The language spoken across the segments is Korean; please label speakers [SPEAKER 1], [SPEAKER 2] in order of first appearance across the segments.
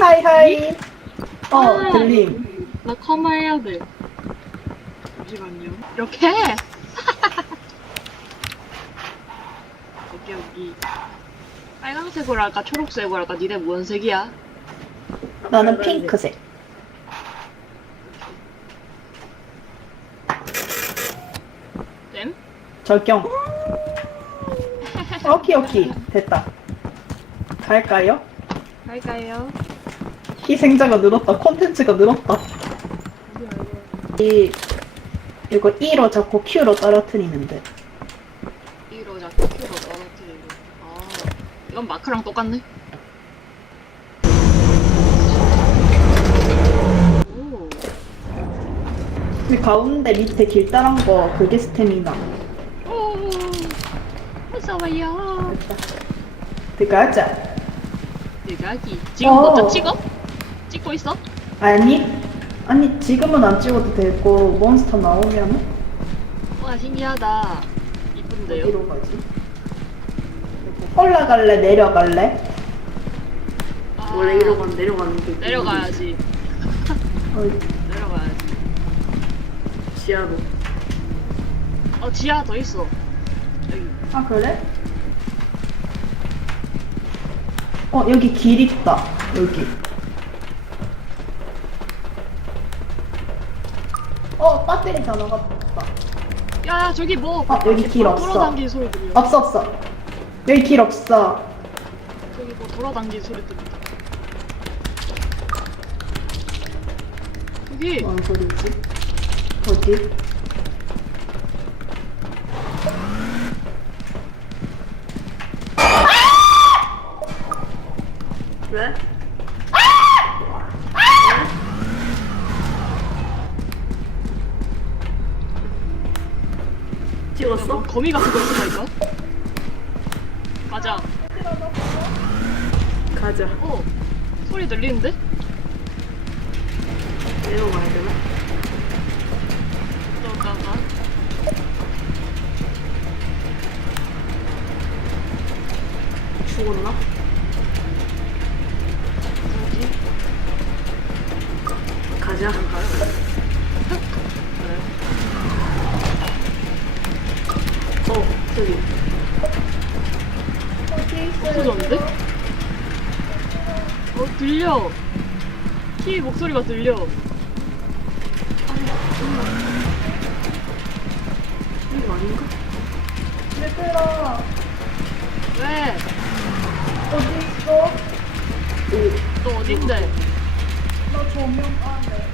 [SPEAKER 1] 하이하이. 어,
[SPEAKER 2] 아.
[SPEAKER 1] 들림.
[SPEAKER 2] 나 커마 해야 돼. 잠시만요. 이렇게! 여기, 여기. 빨강색으로 할까, 초록색으로 할까, 니네 뭔 색이야?
[SPEAKER 1] 나는 핑크색.
[SPEAKER 2] 쌤?
[SPEAKER 1] 절경. 오키 오키 됐다. 갈까요?
[SPEAKER 2] 갈까요?
[SPEAKER 1] 희생자가 늘었다. 콘텐츠가 늘었다. 이 이거 E로 잡고 Q로 떨어뜨리면 돼.
[SPEAKER 2] 이로 자꾸 큐로 떨어뜨리고. 아, 이건 마크랑 똑같네? 오,
[SPEAKER 1] 이 가운데 밑에 길다란 거 그게 스태미나.
[SPEAKER 2] 오, 무서워요.
[SPEAKER 1] 됐다. 들어가자.
[SPEAKER 2] 대각이. 지금
[SPEAKER 1] 어.
[SPEAKER 2] 먼저 찍어? 찍고 있어?
[SPEAKER 1] 아니 아니 지금은 안 찍어도 되고 몬스터 나오면
[SPEAKER 2] 와, 신기하다. 이쁜데요?
[SPEAKER 1] 어디로 가지? 올라갈래 내려갈래?
[SPEAKER 2] 아,
[SPEAKER 3] 원래 이러고 내려가는 게
[SPEAKER 2] 내려가야지.
[SPEAKER 1] 어,
[SPEAKER 2] 내려가야지.
[SPEAKER 3] 지하로
[SPEAKER 2] 어, 지하 더 있어. 여기.
[SPEAKER 1] 아 그래? 어 여기 길 있다 여기 어 배터리 다 나갔다
[SPEAKER 2] 야, 저기 뭐.
[SPEAKER 1] 어, 여기 길 없어.
[SPEAKER 2] 돌아다니는 소리 들려.
[SPEAKER 1] 없어 없어 여기 길 없어
[SPEAKER 2] 저기 뭐 돌아다니는 소리 들린다. 여기.
[SPEAKER 1] 뭔 소리지? 어디?
[SPEAKER 3] 찍었어?
[SPEAKER 2] 거미 같은 거 있으니까. 가자.
[SPEAKER 3] 가자
[SPEAKER 2] 어, 소리 들리는데?
[SPEAKER 3] 내려가야 되나?
[SPEAKER 2] 잠깐만.
[SPEAKER 3] 죽었나?
[SPEAKER 2] 뭐지?
[SPEAKER 3] 가자 어 저기
[SPEAKER 2] 없어졌는데? 어, 들려. 키 목소리가 들려.
[SPEAKER 3] 이거 아닌가?
[SPEAKER 1] 얘들아
[SPEAKER 2] 왜?
[SPEAKER 1] 어디 있어?
[SPEAKER 2] 오너 어딘데?
[SPEAKER 1] 나 조명 안에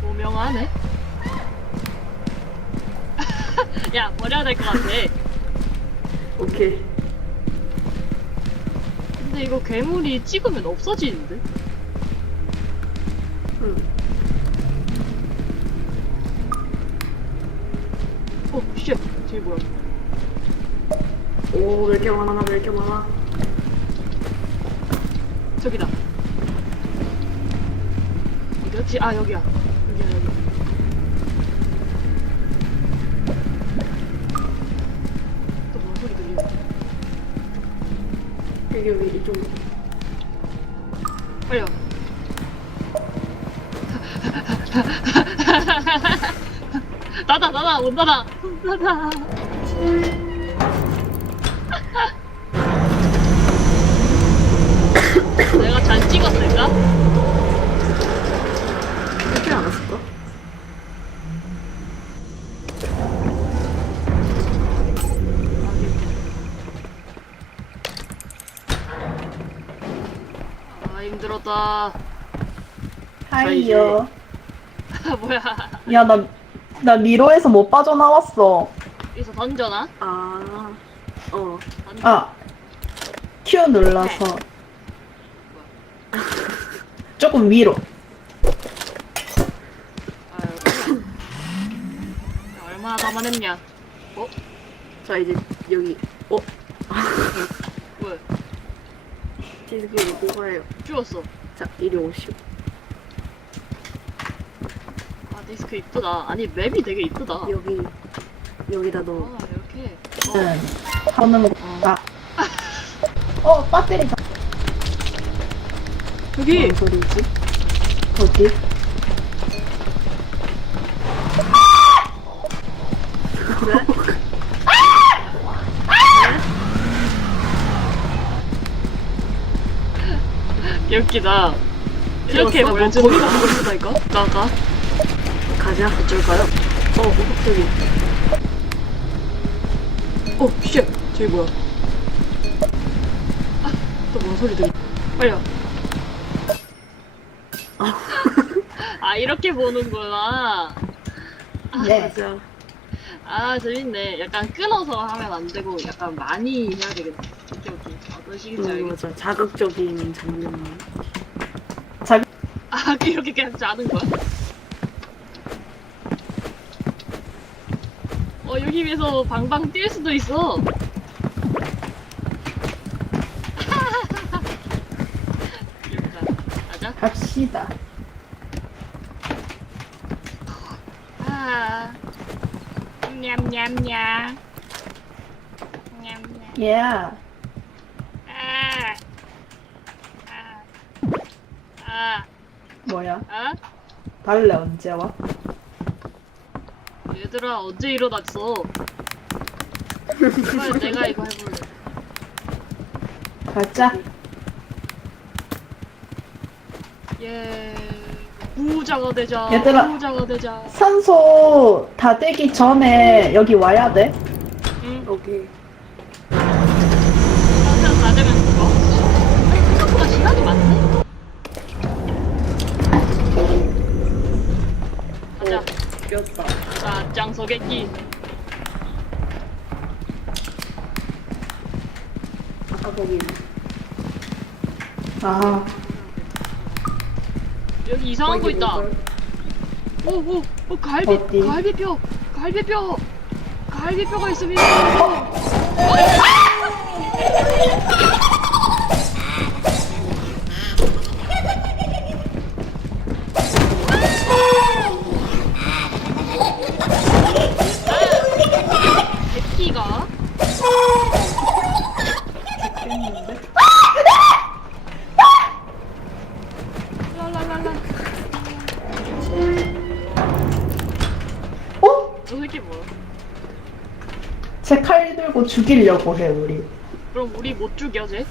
[SPEAKER 2] 조명 안 해? 야, 버려야 될 것 같아.
[SPEAKER 3] 오케이
[SPEAKER 2] 근데 이거 괴물이 찍으면 없어지는데?
[SPEAKER 3] 응
[SPEAKER 2] 어, 쉣. 저기 뭐야?
[SPEAKER 3] 오, 왜 이렇게 많아, 왜 이렇게 많아.
[SPEAKER 2] 저기다. 어디 였지? 아, 여기야. 여기, 여기,
[SPEAKER 3] 이쪽.
[SPEAKER 2] 와. 나다, 나다, 온다다. 나다. 내가 잘 찍었을까? 힘들었다.
[SPEAKER 1] 하이요
[SPEAKER 2] 뭐야.
[SPEAKER 1] 야 나 나 미로에서 못 빠져나왔어
[SPEAKER 2] 여기서 던져놔?
[SPEAKER 3] 아, 어.
[SPEAKER 2] 던져.
[SPEAKER 1] 아 Q 눌러서 조금 위로
[SPEAKER 2] 아유. 야, 얼마나 남아냈냐? 어?
[SPEAKER 3] 자, 이제 여기. 어?
[SPEAKER 2] 왜?
[SPEAKER 3] 디스크를 뽑아요.
[SPEAKER 2] 죽었어.
[SPEAKER 3] 자, 이리 오시오.
[SPEAKER 2] 아, 디스크 이쁘다. 아니, 맵이 되게 이쁘다.
[SPEAKER 3] 여기, 여기다 넣어.
[SPEAKER 2] 아, 이렇게. 어,
[SPEAKER 1] 응 하는 거 아, 어, 배터리 다.
[SPEAKER 2] 여기
[SPEAKER 3] 뭔 소리지?
[SPEAKER 1] 어디?
[SPEAKER 2] 웃기다. 이렇게? 몰지
[SPEAKER 3] 뭐,
[SPEAKER 2] 거기가 보고 있다니까? 나가.
[SPEAKER 3] 가자.
[SPEAKER 2] 어쩔까요?
[SPEAKER 3] 어, 목적이.
[SPEAKER 2] 어, 쉣. 저기 뭐야? 아, 또 뭔 소리 들리? 빨리요.
[SPEAKER 3] 아.
[SPEAKER 2] 아, 이렇게 보는구나.
[SPEAKER 1] 네.
[SPEAKER 3] 가자.
[SPEAKER 2] 아, 재밌네. 약간 끊어서 하면 안 되고, 약간 많이 해야 되겠다. 오케이, 오케이. 식인지
[SPEAKER 3] 음. 맞아. 자극적인 장면.
[SPEAKER 1] 자기,
[SPEAKER 2] 아, 이렇게 그냥 자는 거야? 어, 여기 위에서 방방 뛸 수도 있어. 귀엽다. 가자.
[SPEAKER 1] 갑시다.
[SPEAKER 2] 아. 냠냠냠. 냠냠.
[SPEAKER 1] 예.
[SPEAKER 2] 아. 아. 아.
[SPEAKER 1] 뭐야?
[SPEAKER 2] 아?
[SPEAKER 1] 달래 언제 와?
[SPEAKER 2] 얘들아 언제 일어났어? 빨리 내가 이거 해볼래.
[SPEAKER 1] 가자.
[SPEAKER 2] 예. 부자가 되자.
[SPEAKER 1] 얘들아.
[SPEAKER 2] 부자가 되자.
[SPEAKER 1] 산소 다 되기 전에 여기 와야 돼.
[SPEAKER 2] 응.
[SPEAKER 3] 여기.
[SPEAKER 2] 항상 다 되면 그거. 생각보다 시간이 많네. 가자.
[SPEAKER 3] 귀엽다.
[SPEAKER 2] 자, 앞장서겠기.
[SPEAKER 3] 아까 거기.
[SPEAKER 1] 아,
[SPEAKER 2] 여기 이상한 거 있다. 오, 오, 오, 갈비,
[SPEAKER 1] 어디?
[SPEAKER 2] 갈비뼈, 갈비뼈, 갈비뼈가 있습니다. 대피가
[SPEAKER 1] 죽이려고 해, 우리.
[SPEAKER 2] 그럼 우리 못 죽여 쟤?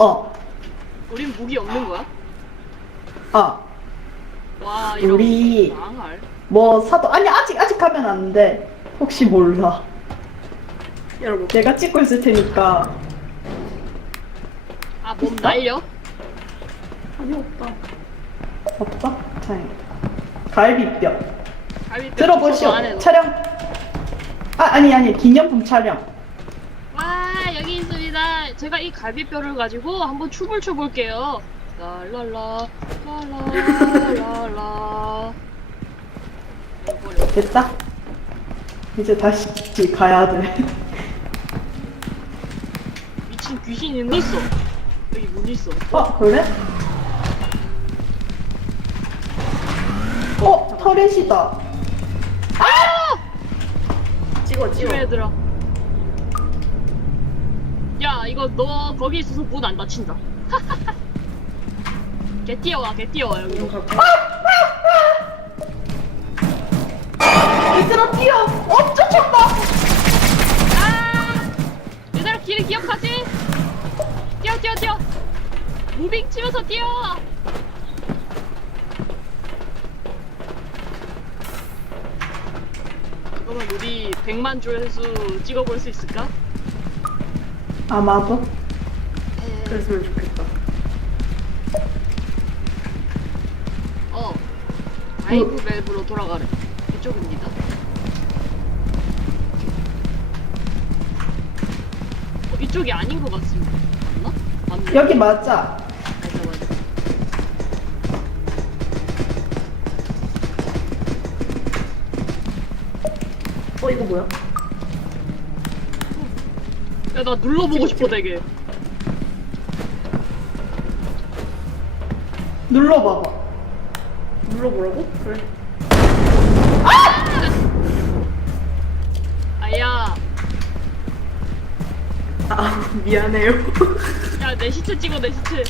[SPEAKER 1] 어,
[SPEAKER 2] 우린 무기 없는 거야?
[SPEAKER 1] 아,
[SPEAKER 2] 와 이런
[SPEAKER 1] 우리-
[SPEAKER 2] 망할.
[SPEAKER 1] 뭐 사도, 아니, 아직, 아직 하면 안 돼. 혹시 몰라.
[SPEAKER 3] 여러분.
[SPEAKER 1] 내가 찍고 있을 테니까.
[SPEAKER 2] 아몸
[SPEAKER 1] 있어?
[SPEAKER 2] 날려?
[SPEAKER 3] 아니, 없다.
[SPEAKER 1] 없어? 다행이다. 갈비뼈.
[SPEAKER 2] 갈비뼈
[SPEAKER 1] 들어보시오. 촬영. 아, 아니, 아니, 기념품 촬영.
[SPEAKER 2] 와 여기 있습니다. 제가 이 갈비뼈를 가지고 한번 춤을 춰볼게요. 랄랄라 랄랄랄라.
[SPEAKER 1] 됐다. 이제 다시 가야 돼.
[SPEAKER 2] 미친 귀신이 문 있어. 여기 문 있어.
[SPEAKER 1] 어, 그래? 어, 터렛이다.
[SPEAKER 3] 찍어, 찍어.
[SPEAKER 2] 집에 얘들아. 야 이거 너 거기 있어서 문 안 닫힌다. 개 뛰어와 개 뛰어와 여기.
[SPEAKER 1] 얘들아, 뛰어! 어, 쫓아온다!
[SPEAKER 2] 아! 얘들아 길을 기억하지? 뛰어 뛰어 뛰어 무빙 치면서 뛰어 그러면 우리 100만 조회수 찍어볼 수 있을까?
[SPEAKER 1] 아마도.
[SPEAKER 3] 그랬으면 좋겠다.
[SPEAKER 2] 어 다이브 밸브로 돌아가래 이쪽입니다 어, 이쪽이 아닌 것 같습니다 맞나? 맞네
[SPEAKER 1] 여기 맞아.
[SPEAKER 3] 이거 뭐야?
[SPEAKER 2] 야 나 눌러보고 싶어 되게
[SPEAKER 1] 눌러봐봐.
[SPEAKER 3] 눌러보라고? 그래.
[SPEAKER 2] 아야
[SPEAKER 3] 아 미안해요.
[SPEAKER 2] 야 내 시체 찍어 내 시체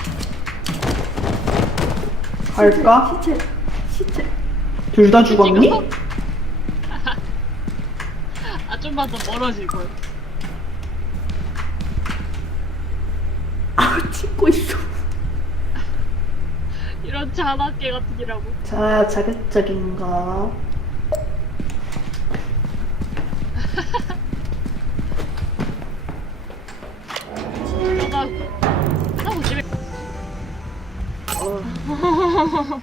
[SPEAKER 1] 갈까?
[SPEAKER 3] 시체 시체.
[SPEAKER 1] 둘 다 죽었니?
[SPEAKER 2] 찍어. 아 좀만 더 멀어질걸
[SPEAKER 3] 아 찍고 있어.
[SPEAKER 2] 이런 잔악계 같은 이라고
[SPEAKER 1] 자, 자극적인 거.
[SPEAKER 2] 나 나고 집에
[SPEAKER 3] 어.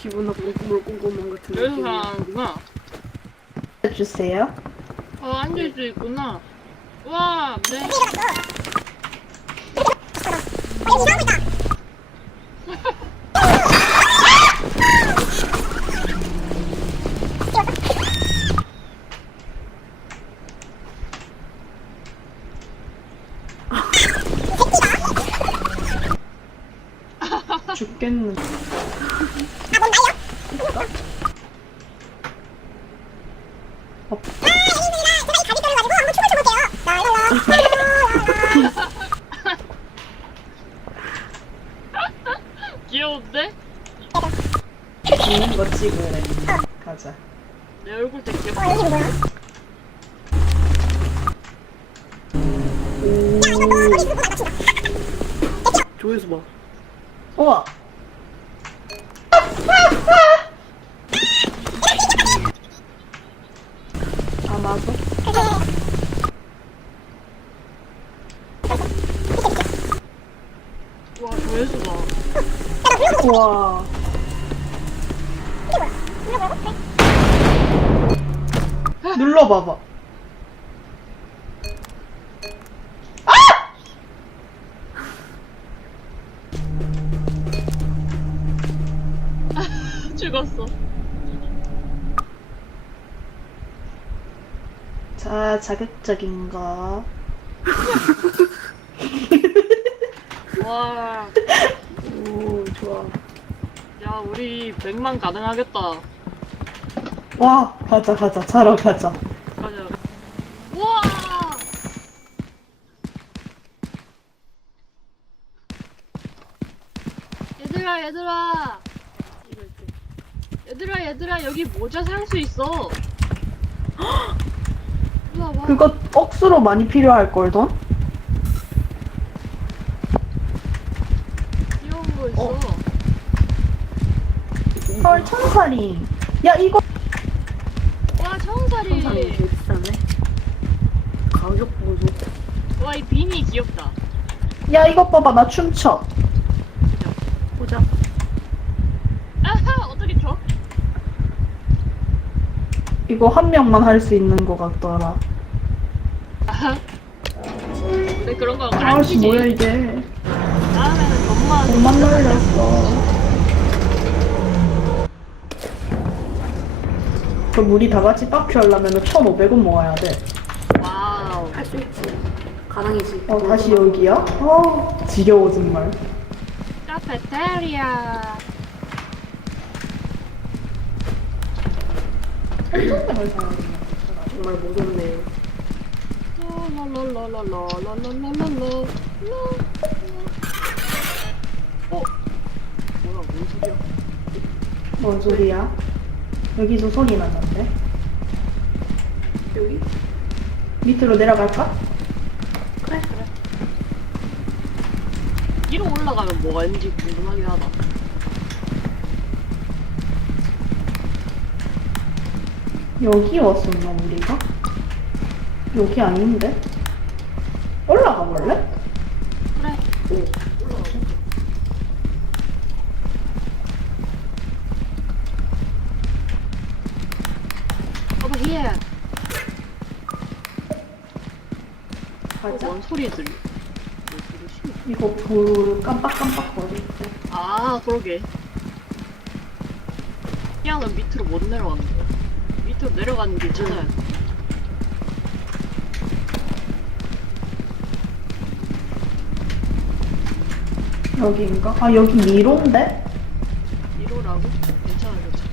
[SPEAKER 3] 기분 나쁜 꿈을 꾼 것만 같은
[SPEAKER 2] 여기서
[SPEAKER 3] 느낌이야.
[SPEAKER 2] 사는구나
[SPEAKER 1] 해주세요.
[SPEAKER 2] 어 앉을 수 있구나 와 네.
[SPEAKER 1] 죽겠는.
[SPEAKER 2] 귀여운데? 아, 어 여기 뭐야? 야
[SPEAKER 3] 이거 너 머리
[SPEAKER 1] 쓰고 나가
[SPEAKER 2] 친다. 조회수 봐.
[SPEAKER 1] 우와 눌러봐봐.
[SPEAKER 2] 죽었어
[SPEAKER 1] 자, 자극적인 거.
[SPEAKER 2] 와,
[SPEAKER 3] 오 좋아.
[SPEAKER 2] 야, 우리 100만 가능하겠다.
[SPEAKER 1] 와, 가자, 가자. 자러. 가자.
[SPEAKER 2] 우와! 얘들아, 얘들아! 얘들아, 얘들아, 여기 모자 살 수 있어! 와봐.
[SPEAKER 1] 그거 억수로 많이 필요할 걸, 돈?
[SPEAKER 2] 귀여운 거 있어.
[SPEAKER 1] 어. 헐, 천사링. 야, 이거.
[SPEAKER 2] 와, 청사리!
[SPEAKER 3] 되게 비싸네. 가격 보소.
[SPEAKER 2] 와, 이 비니 귀엽다.
[SPEAKER 1] 야, 이거 봐봐. 나 춤춰.
[SPEAKER 3] 보자.
[SPEAKER 2] 아하! 어떻게 줘?
[SPEAKER 1] 이거 한 명만 할 수 있는 것 같더라.
[SPEAKER 2] 아하. 근데 그런 거안
[SPEAKER 1] 아씨. 뭐야, 이게.
[SPEAKER 2] 다음에는 돈만.
[SPEAKER 1] 돈만 날렸어. 그럼 우리 다 같이 빠큐 하려면 1,500원 모아야 돼.
[SPEAKER 2] 와우.
[SPEAKER 3] 할 수 있지. 가능이지.
[SPEAKER 1] 어, 다시 여기야? 어, 지겨워, 정말.
[SPEAKER 2] 카페테리아.
[SPEAKER 3] 정말 무섭네.
[SPEAKER 2] 라라라라라라라라라라. 어? 뭐야, 뭔 소리야?
[SPEAKER 1] 뭔 소리야? 여기서 소리 나는데?
[SPEAKER 3] 여기?
[SPEAKER 1] 밑으로 내려갈까?
[SPEAKER 3] 그래 그래.
[SPEAKER 2] 위로 올라가면 뭐가 있는지 궁금하긴 하다.
[SPEAKER 1] 여기 왔었나, 우리가? 여기 아닌데? 올라가 볼래?
[SPEAKER 2] 그래.
[SPEAKER 3] 오.
[SPEAKER 2] 올라가자. Over here.
[SPEAKER 1] 가자.
[SPEAKER 2] 뭔 소리 들려?
[SPEAKER 1] 이거 불 깜빡깜빡 때.
[SPEAKER 2] 아, 그러게. 피아는 밑으로 못 내려가는 거야. 밑으로 내려가는 길 찾아야 돼.
[SPEAKER 1] 여기인가? 아, 여기 미로인데?
[SPEAKER 2] 이로라고? 괜찮아, 괜찮아.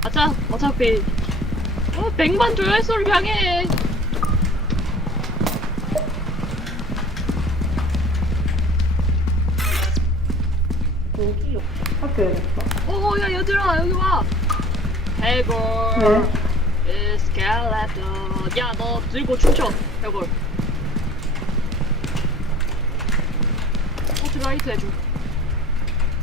[SPEAKER 2] 가자, 어차피. 어, 백만 조회수를 향해.
[SPEAKER 1] 시켜야겠다.
[SPEAKER 2] 오, 야, 얘들아, 여기 와. 해골.
[SPEAKER 1] 네.
[SPEAKER 2] 스켈레톤. 야, 너 들고 춤춰. 해골. 포트라이트 해줘.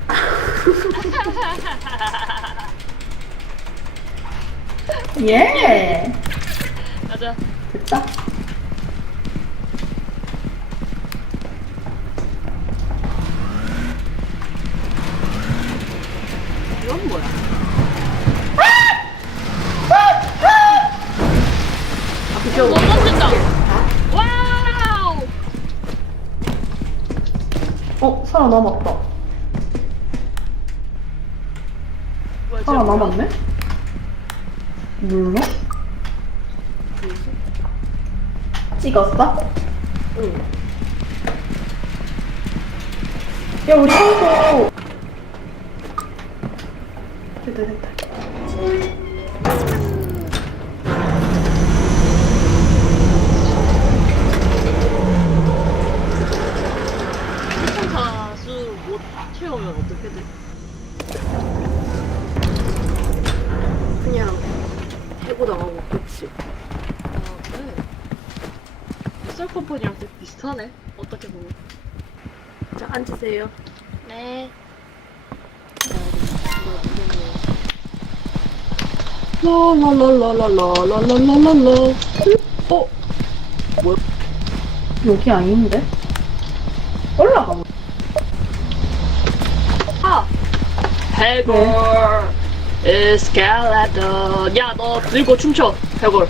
[SPEAKER 1] 예!
[SPEAKER 2] 가자.
[SPEAKER 1] 됐다.
[SPEAKER 2] 못 던진다. 와우.
[SPEAKER 1] 어, 살아남았다.
[SPEAKER 2] 뭐야, 쟤
[SPEAKER 1] 살아남았네? 몰라? 찍었어?
[SPEAKER 3] 응.
[SPEAKER 1] 야, 우리 청소! 됐다, 됐다.
[SPEAKER 3] 그냥 해고 나가고 그치.
[SPEAKER 2] 아, 그래. 썰 컴퍼니랑 되게 비슷하네. 어떻게 보면.
[SPEAKER 3] 자, 앉으세요.
[SPEAKER 2] 네.
[SPEAKER 3] 라라라라라라라라라라. 어?
[SPEAKER 1] 여기 아닌데? 올라가 봐.
[SPEAKER 2] 아! 해골. 스켈레톤. 야, 너 들고 춤춰. 해골.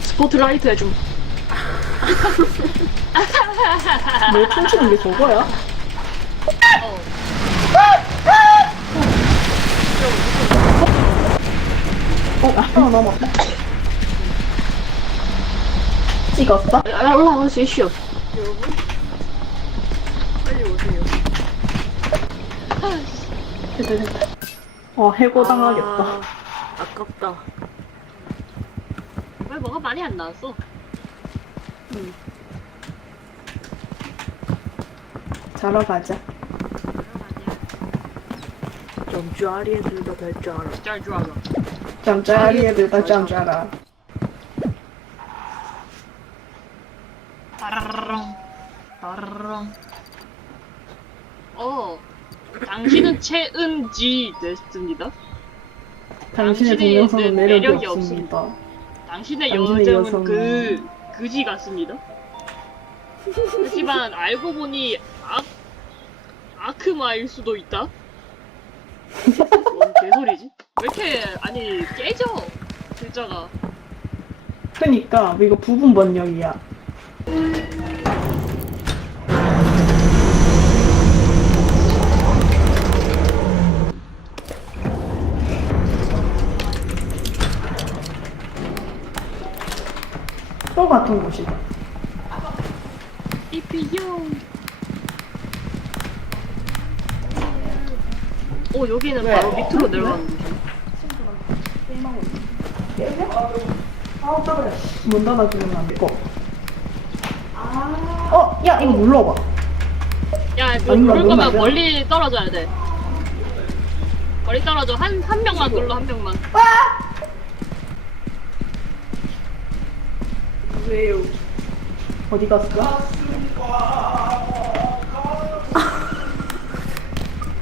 [SPEAKER 2] 스포트라이트 해줌.
[SPEAKER 1] 너 춤추는 게 저거야?
[SPEAKER 2] 어.
[SPEAKER 1] 어, 아, 살아남았다. 찍었어?
[SPEAKER 3] 야, 올라갈 수 있어.
[SPEAKER 2] 여러분? 빨리 오세요.
[SPEAKER 1] 됐다, 됐다. 와, 해고 당하겠다.
[SPEAKER 3] 아, 아깝다.
[SPEAKER 2] 왜 뭐가 많이 안 나왔어?
[SPEAKER 1] 자러 가자.
[SPEAKER 3] 점주아리 애들도 될줄 알아.
[SPEAKER 2] 잘 좋아하죠.
[SPEAKER 1] 잠자리 애들 다 잠자라.
[SPEAKER 2] 따라랑 따라랑 어 당신은 최은지 됐습니다
[SPEAKER 1] 당신의 동영상은 매력이,
[SPEAKER 2] 매력이
[SPEAKER 1] 없습니다.
[SPEAKER 2] 당신의
[SPEAKER 1] 당신의
[SPEAKER 2] 여정은
[SPEAKER 1] 여성은-
[SPEAKER 2] 그 그지 같습니다 하지만 알고 보니 아, 아크마일 수도 있다 뭔 개소리지? 왜 이렇게 아니 깨져 글자가
[SPEAKER 1] 그니까 이거 부분 번역이야. 또 같은 곳이다.
[SPEAKER 2] 이피요 오 여기는
[SPEAKER 1] 왜?
[SPEAKER 2] 바로 밑으로
[SPEAKER 1] 어?
[SPEAKER 2] 내려가는 곳이야
[SPEAKER 1] 문 닫아주면 안 되고. 어, 야 이거 눌러봐.
[SPEAKER 2] 야, 이거
[SPEAKER 1] 아닌가,
[SPEAKER 2] 누를 거면
[SPEAKER 1] 돼?
[SPEAKER 2] 멀리 떨어져야 돼. 멀리 떨어져. 한, 한 명만 눌러, 한 명만.
[SPEAKER 3] 왜요?
[SPEAKER 1] 어디 갔어?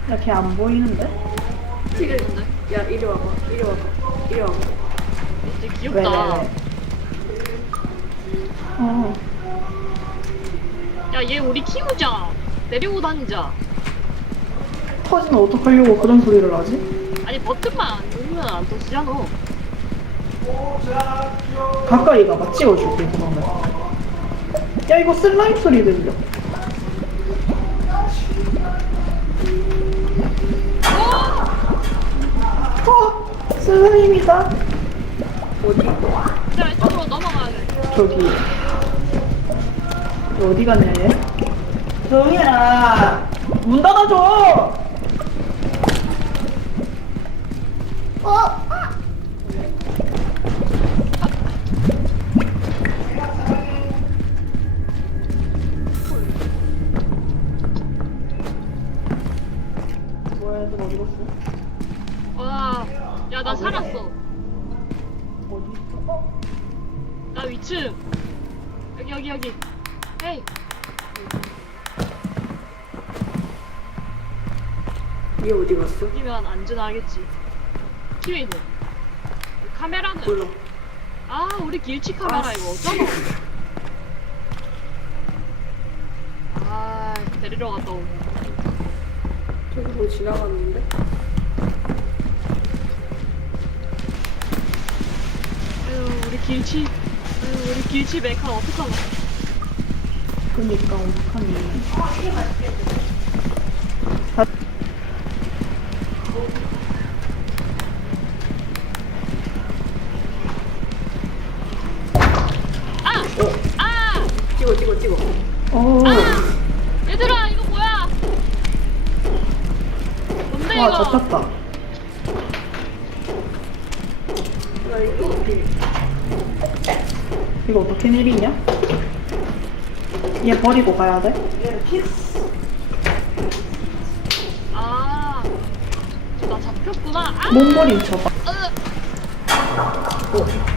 [SPEAKER 1] 이렇게 안 보이는데?
[SPEAKER 3] 지금, 야, 이리 와봐. 이리 와봐. 이리 와봐.
[SPEAKER 1] 왜?
[SPEAKER 2] 귀엽다.
[SPEAKER 1] 왜? 어,
[SPEAKER 2] 야, 얘 우리 키우자. 내리고 다니자.
[SPEAKER 1] 터지면 어떡하려고 그런 소리를 하지?
[SPEAKER 2] 아니, 버튼만 안 누르면 안 터지잖아.
[SPEAKER 1] 가까이 가봐 찍어줄게 그러면 야 이거 슬라임 소리 들려 어 슬라임이다
[SPEAKER 3] 어디?
[SPEAKER 2] 자, 이쪽으로 넘어가야 돼.
[SPEAKER 1] 저기 너 어디 갔냐 얘? 해라 문 닫아줘 어? 어?
[SPEAKER 3] 얘 어디 갔어?
[SPEAKER 2] 여기면 안전하겠지. 키위는. 카메라는.
[SPEAKER 3] 몰라.
[SPEAKER 2] 아 우리 길치 카메라 이거 어쩌노? 아 데리러 갔다 오고.
[SPEAKER 3] 저기 뭐 지나갔는데?
[SPEAKER 2] 아유 우리 길치. 아유 우리 길치 메카 어떡하나?
[SPEAKER 1] 그니까 어떡하니.
[SPEAKER 2] 아!
[SPEAKER 1] 버리고 가야 돼?
[SPEAKER 2] 아, 나 잡혔구나. 아!
[SPEAKER 1] 몸버림 쳐봐.
[SPEAKER 2] 으,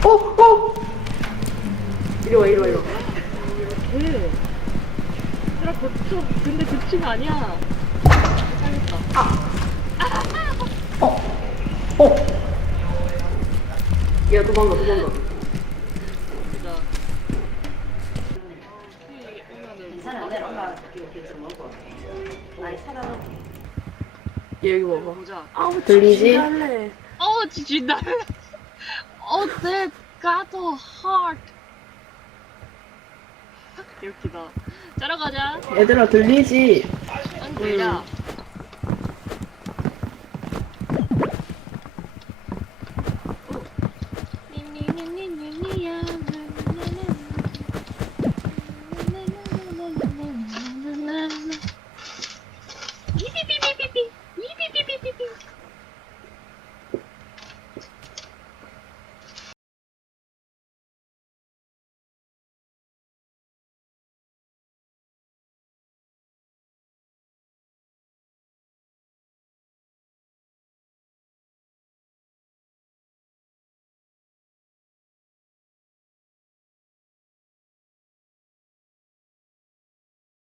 [SPEAKER 1] 어, 어!
[SPEAKER 3] 이리 와 이리 와 이리 와.
[SPEAKER 2] 이렇게. 얘들아 그쪽 근데 그쪽 아니야. 살겠다.
[SPEAKER 1] 어, 어,
[SPEAKER 3] 야 도망가 도망가.
[SPEAKER 2] 진짜. 이게 오면은
[SPEAKER 4] 괜찮아, 내가 엄마 이렇게 좀 먹고. 많이 살아도
[SPEAKER 3] 얘
[SPEAKER 2] 보자.
[SPEAKER 3] 아우
[SPEAKER 1] 들리지?
[SPEAKER 3] 할래.
[SPEAKER 2] 어, 지진다. 어, that got a heart. 웃기다. 자러 가자.
[SPEAKER 1] 얘들아 들리지?
[SPEAKER 2] 안 들려.